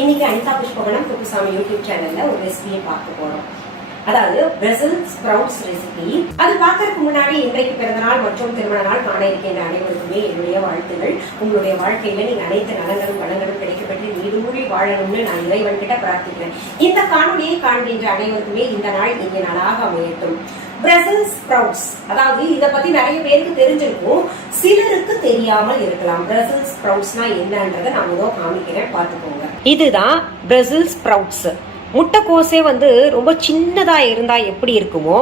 இன்னைக்கு அனிதா குப்பூசாமி யூடியூப் சேனல்ல ஒரு ரெசிபியை பார்க்க போறோம். அதாவது பிரசல் ஸ்ப்ரவுட்ஸ் ரெசிபி. அது பார்க்கறதுக்கு முன்னாடி இன்றைக்கு பிறந்தநாள் மற்றும் திருமண நாள் காண இருக்கின்ற அனைவருக்குமே என்னுடைய வாழ்த்துகள். உங்களுடைய வாழ்க்கையில நீங்க அனைத்து நலங்களும் வளங்களும் கிடைக்கப்பட்டு நீடூழி வாழணும்னு நான் இறைவன் கிட்ட பிரார்த்திக்கிறேன். இந்த காணொலியை காண்கின்ற அனைவருக்குமே இந்த நாள் இனிய நாளாக அமையட்டும். பிரசல் ஸ்ப்ரவுட்ஸ், அதாவது இத பத்தி நிறைய பேருக்கு தெரிஞ்சிருக்கும், சிலருக்கு தெரியாமல் இருக்கலாம். பிரசல் ஸ்ப்ரவுட்ஸ்னா என்னன்றதை நான் முதல் காமிக்கிறேன், பாத்துக்கோங்க. இதுதான் பிரசல் ஸ்ப்ரவுட்ஸ். முட்டைக்கோசே ரொம்ப சின்னதா இருந்தா எப்படி இருக்குமோ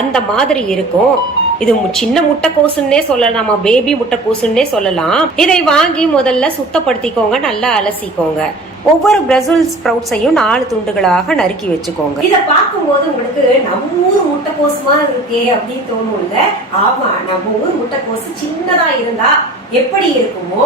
அந்த மாதிரி இருக்கும். இது சின்ன முட்டைக்கோசுன்னே சொல்லலாம், பேபி முட்டைக்கோசுன்னே சொல்லலாம். இதை வாங்கி முதல்ல சுத்தப்படுத்திக்கோங்க, நல்லா அலசிக்கோங்க. ஒவ்வொரு பிரசல் ஸ்ப்ரவுட்ஸையும் 4 துண்டுகளாக நறுக்கி வச்சுக்கோங்க. இத பார்க்கும்போது உங்களுக்கு நம்ம ஊர் முட்டைக்கோசுமா இருக்கே அப்படின்னு தோணும் இல்ல? ஆமா, நம்ம ஊர் முட்டைக்கோசு சின்னதா இருந்தா எப்படி இருக்குமோ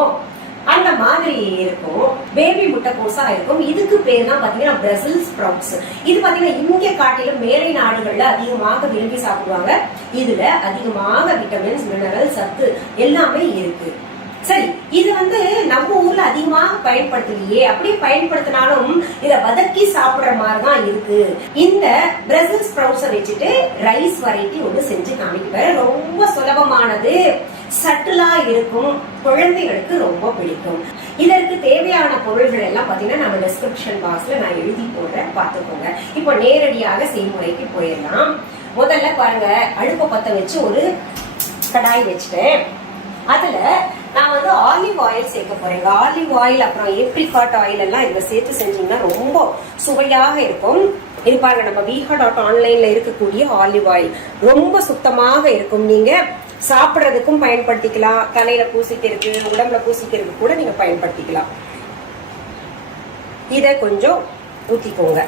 அந்த மாதிரி இருக்கும். பேபி முட்டைக்கோசா இருக்கும். இதுக்கு பேர் தான் பாத்தீங்கன்னா பிரசல் ஸ்ப்ரவுட்ஸ். இது பாத்தீங்கன்னா இங்க காட்டிலும் மேலை நாடுகள்ல அதிகமாக விரும்பி சாப்பிடுவாங்க. இதுல அதிகமாக விட்டமின்ஸ், மினரல், சத்து எல்லாமே இருக்கு. சரி, இது நம்ம ஊர்ல அதிகமாக பயன்படுத்தலையே, அப்படியே பயன்படுத்தினாலும் இத வதக்கி சாப்பிடுற மாதிரிதான் இருக்கு. இந்த பிரசல் ஸ்ப்ரவுட்ஸை வச்சுட்டு ரைஸ் வெரைட்டி ஒண்ணு செஞ்சு காமிக்கிறேன். ரொம்ப சுலபமானது, சட்டிலா இருக்கும், குழந்தைகளுக்கு ரொம்ப பிடிக்கும். இதற்கு தேவையான பொருள்கள் எல்லாம் பாத்தீங்கன்னா நம்ம டிஸ்கிரிப்ஷன் பாக்ஸ்ல நான் எழுதி போடுறேன், பாத்துக்கோங்க. இப்போ நேரடியாக செய்முறைக்கு போயிடலாம். முதல்ல பாருங்க, அடுப்பை பத்த வச்சு ஒரு கடாய் வச்சுட்டேன். அதுல நான் ஆலிவ் ஆயில் சேர்க்க போறேன். ஆலிவ் ஆயில் அப்புறம் ஏப்ரிகாட் ஆயில் எல்லாம் இதுல சேர்த்து செஞ்சீங்கன்னா ரொம்ப சுவையாக இருக்கும். இது பாருங்க, நம்ம viha.online இருக்கக்கூடிய ஆலிவ் ஆயில் ரொம்ப சுத்தமாக இருக்கும். நீங்க சாப்பிடுறதுக்கும் பயன்படுத்திக்கலாம், தலையில பூசிக்கிறதுக்கு, உடம்புல பூசிக்கிறதுக்கு கூட நீங்க பயன்படுத்திக்கலாம். இத கொஞ்சம் ஊத்திக்கோங்க.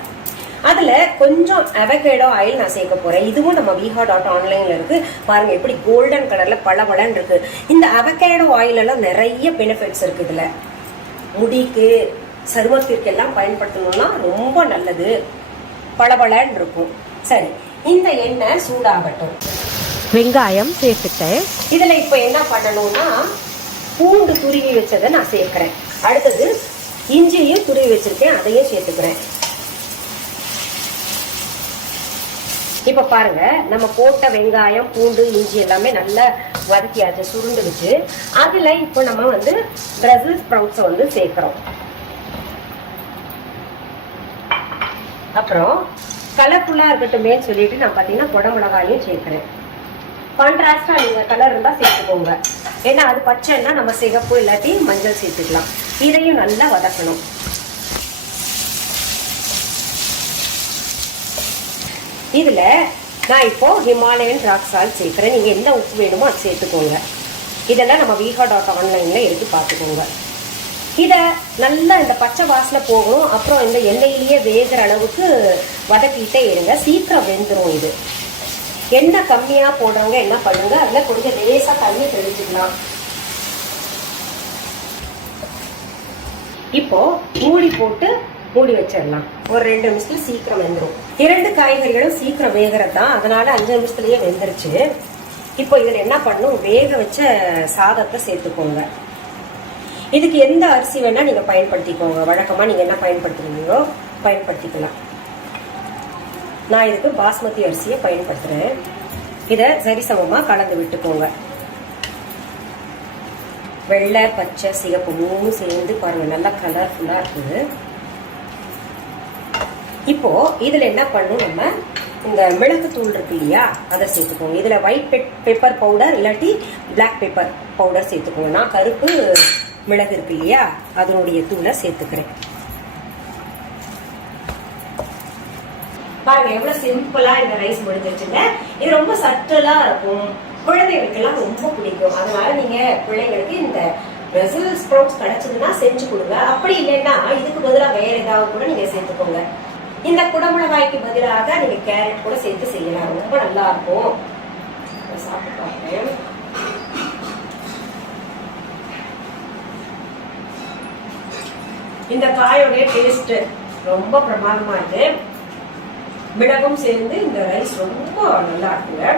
அதுல கொஞ்சம் அவகேடோ ஆயில் நான் சேர்க்க போறேன். இதுவும் நம்ம viha.online இருக்கு. பாருங்க எப்படி கோல்டன் கலர்ல பளபளன்னு இருக்கு. இந்த அவகேடோ ஆயில் எல்லாம் நிறைய பெனிஃபிட்ஸ் இருக்கு. இதுல முடிக்கு, சருமத்திற்கு எல்லாம் பயன்படுத்தணும்னா ரொம்ப நல்லது, பளபளன்னு இருக்கும். சரி, இந்த எண்ணெய் சூடாகட்டும். வெங்காயம் சேர்த்துட்டேன். இதுல இப்ப என்ன பண்ணணும்னா பூண்டு துருவி வச்சதை நான் சேர்க்கிறேன். அடுத்தது இஞ்சியும் துருவி வச்சிருக்கேன், அதையும் சேர்த்துக்கிறேன். இப்ப பாருங்க, நம்ம போட்ட வெங்காயம், பூண்டு, இஞ்சி எல்லாமே நல்லா வதக்கியாச்சு, சுருண்டுச்சு. அதுல இப்ப நம்ம பிரசல் ஸ்ப்ரவுட்ஸை சேர்க்கிறோம். அப்புறம் கலர்ஃபுல்லா இருக்கட்டுமே சொல்லிட்டு நான் பாத்தீங்கன்னா குடமிளகாயும் சேர்க்கிறேன். கான்ட்ராஸ்டா நீங்க கலர் இருந்தா சேர்த்துக்கோங்க. ஏன்னா அது பச்சைன்னா நம்ம சிகப்பு இல்லாட்டி மஞ்சள் சேர்த்துக்கலாம். இதையும் நல்லா வதக்கணும். இதுல நான் இப்போ ஹிமாலயன் ராக் சால்ட் சேர்க்கிறேன். நீங்க எந்த உப்பு வேணுமோ அது சேர்த்துக்கோங்க. இதெல்லாம் நம்ம viha.online எடுத்து பார்த்துக்கோங்க. இத நல்லா இந்த பச்சை வாசனை போகும். அப்புறம் இந்த எண்ணெயிலேயே வேகிற அளவுக்கு வதக்கிட்டே இருங்க, சீக்கிரம் வெந்துடும். இது எண்ணெய் கம்மியா போடுறவங்க என்ன பண்ணுங்க, அதுல கொஞ்சம் லேசா தண்ணி தெளிச்சுக்கலாம். இப்போ மூடி போட்டு மூடி வச்சிடலாம். ஒரு 2 நிமிஷத்துல சீக்கிரம் வெந்துடும். 2 காய்கறிகளும் சீக்கிரம் வேகிறதா, அதனால 5 நிமிஷத்துலயே வெந்துருச்சு. இப்போ இதுல என்ன பண்ணும், வேக வச்ச சாதத்தை சேர்த்துக்கோங்க. இதுக்கு எந்த அரிசி வேணா நீங்க பயன்படுத்திக்கோங்க. வழக்கமா நீங்க என்ன பயன்படுத்துறீங்களோ பயன்படுத்திக்கலாம். நான் இதுக்கு பாஸ்மதி அரிசியை பயன்படுத்துறேன். இத சரிசமமா கலந்து விட்டுக்கோங்க. வெள்ளை, பச்சை, சிகப்பு 3 சேர்ந்து பாருங்க, நல்லா கலர்ஃபுல்லா இருக்குது. இப்போ இதுல என்ன பண்ணும், நம்ம இந்த மிளகு தூள் இருக்கு இல்லையா, அதை சேர்த்துக்கோங்க. இதுல ஒயிட் பெப்பர் பவுடர் இல்லாட்டி பிளாக் பெப்பர் பவுடர் சேர்த்துக்கோங்க. நான் கருப்பு மிளகு இருக்கு இல்லையா, அதனுடைய தூளை சேர்த்துக்கிறேன். பாருங்க எவ்வளவு சிம்பிளா இந்த ரைஸ் முடிஞ்சிருச்சுங்க. இது ரொம்ப சட்டலா இருக்கும், குழந்தைகளுக்கு எல்லாம் ரொம்ப பிடிக்கும். அதனால நீங்க பிள்ளைங்களுக்கு இந்த பிரசல் ஸ்ப்ரவுட்ஸ் கிடைச்சதுன்னா செஞ்சு கொடுங்க. அப்படி இல்லைன்னா இதுக்கு பதிலா வேற ஏதாவது கூட நீங்க சேர்த்துக்கோங்க. இந்த குடமிளகாய்க்கு பதிலாக நீங்க கேரட் கூட சேர்த்து செய்யலாம், ரொம்ப நல்லா இருக்கும். சாப்பிட்டு பார்ப்பேன். இந்த காயோடைய டேஸ்ட் ரொம்ப பிரமாதமா இருக்கு. மிளகும் சேர்ந்து இந்த ரைஸ் ரொம்ப நல்லா இருக்குங்க.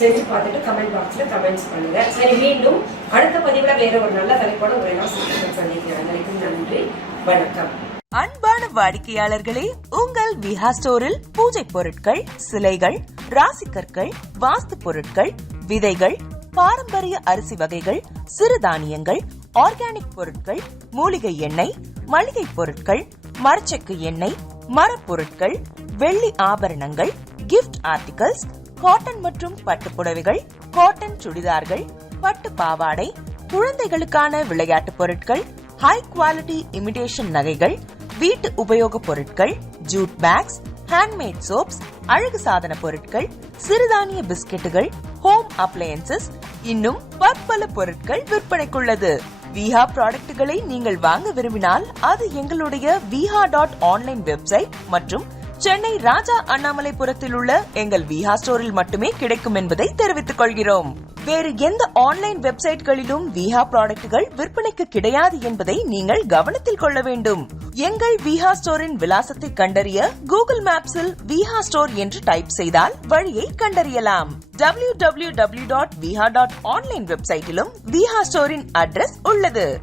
செஞ்சு பார்த்துட்டு கமெண்ட் பாக்ஸ்ல கமெண்ட்ஸ் பண்ணுங்க. சரி, மீண்டும் அடுத்த பதிவுல வேற ஒரு நல்ல தலைப்போட உங்களை எல்லாம் சந்திக்கிறேன். நன்றி, வணக்கம். அன்பான வாடிக்கையாளர்களே, உங்கள் விஹா ஸ்டோரில் பூஜை பொருட்கள், சிலைகள், ராசிக்கற்கள், வாஸ்து பொருட்கள், விதைகள், பாரம்பரிய அரிசி வகைகள், சிறுதானியங்கள், ஆர்கானிக் பொருட்கள், மூலிகை எண்ணெய், மளிகை பொருட்கள், மரச்செக்கு எண்ணெய், மரப்பொருட்கள், வெள்ளி ஆபரணங்கள், கிஃப்ட் ஆர்டிகல்ஸ், காட்டன் மற்றும் பட்டு புடவைகள், காட்டன் சுடிதார்கள், பட்டு பாவாடை, குழந்தைகளுக்கான விளையாட்டு பொருட்கள், ஹை குவாலிட்டி இமிடேஷன் நகைகள், வீட்டு உபயோக பொருட்கள், ஜூட் பேக்ஸ், ஹேண்ட்மேட் சோப்ஸ், அழகு சாதன பொருட்கள், சிறுதானிய பிஸ்கெட்டுகள், ஹோம் அப்ளையன்சஸ், இன்னும் பற்பல பொருட்கள் விற்பனைக்குள்ளது. விஹா ப்ராடக்ட்களை நீங்கள் வாங்க விரும்பினால் அது எங்களுடைய viha.online வெப்சைட் மற்றும் சென்னை ராஜா அண்ணாமலைபுரத்தில் உள்ள எங்கள் விஹா ஸ்டோரில் மட்டுமே கிடைக்கும் என்பதை தெரிவித்துக் கொள்கிறோம். வேறு எந்த ஆன்லைன் வெப்சைட்களிலும் விஹா ப்ராடக்ட்கள் விற்பனைக்கு கிடையாது என்பதை நீங்கள் கவனத்தில் கொள்ள வேண்டும். எங்கள் விஹா ஸ்டோரின் விலாசத்தை கண்டறிய கூகுள் மேப்ஸில் விஹா ஸ்டோர் என்று டைப் செய்தால் வழியை கண்டறியலாம். www.viha.online வெப்சைட்டிலும் விஹா ஸ்டோரின் அட்ரஸ் உள்ளது.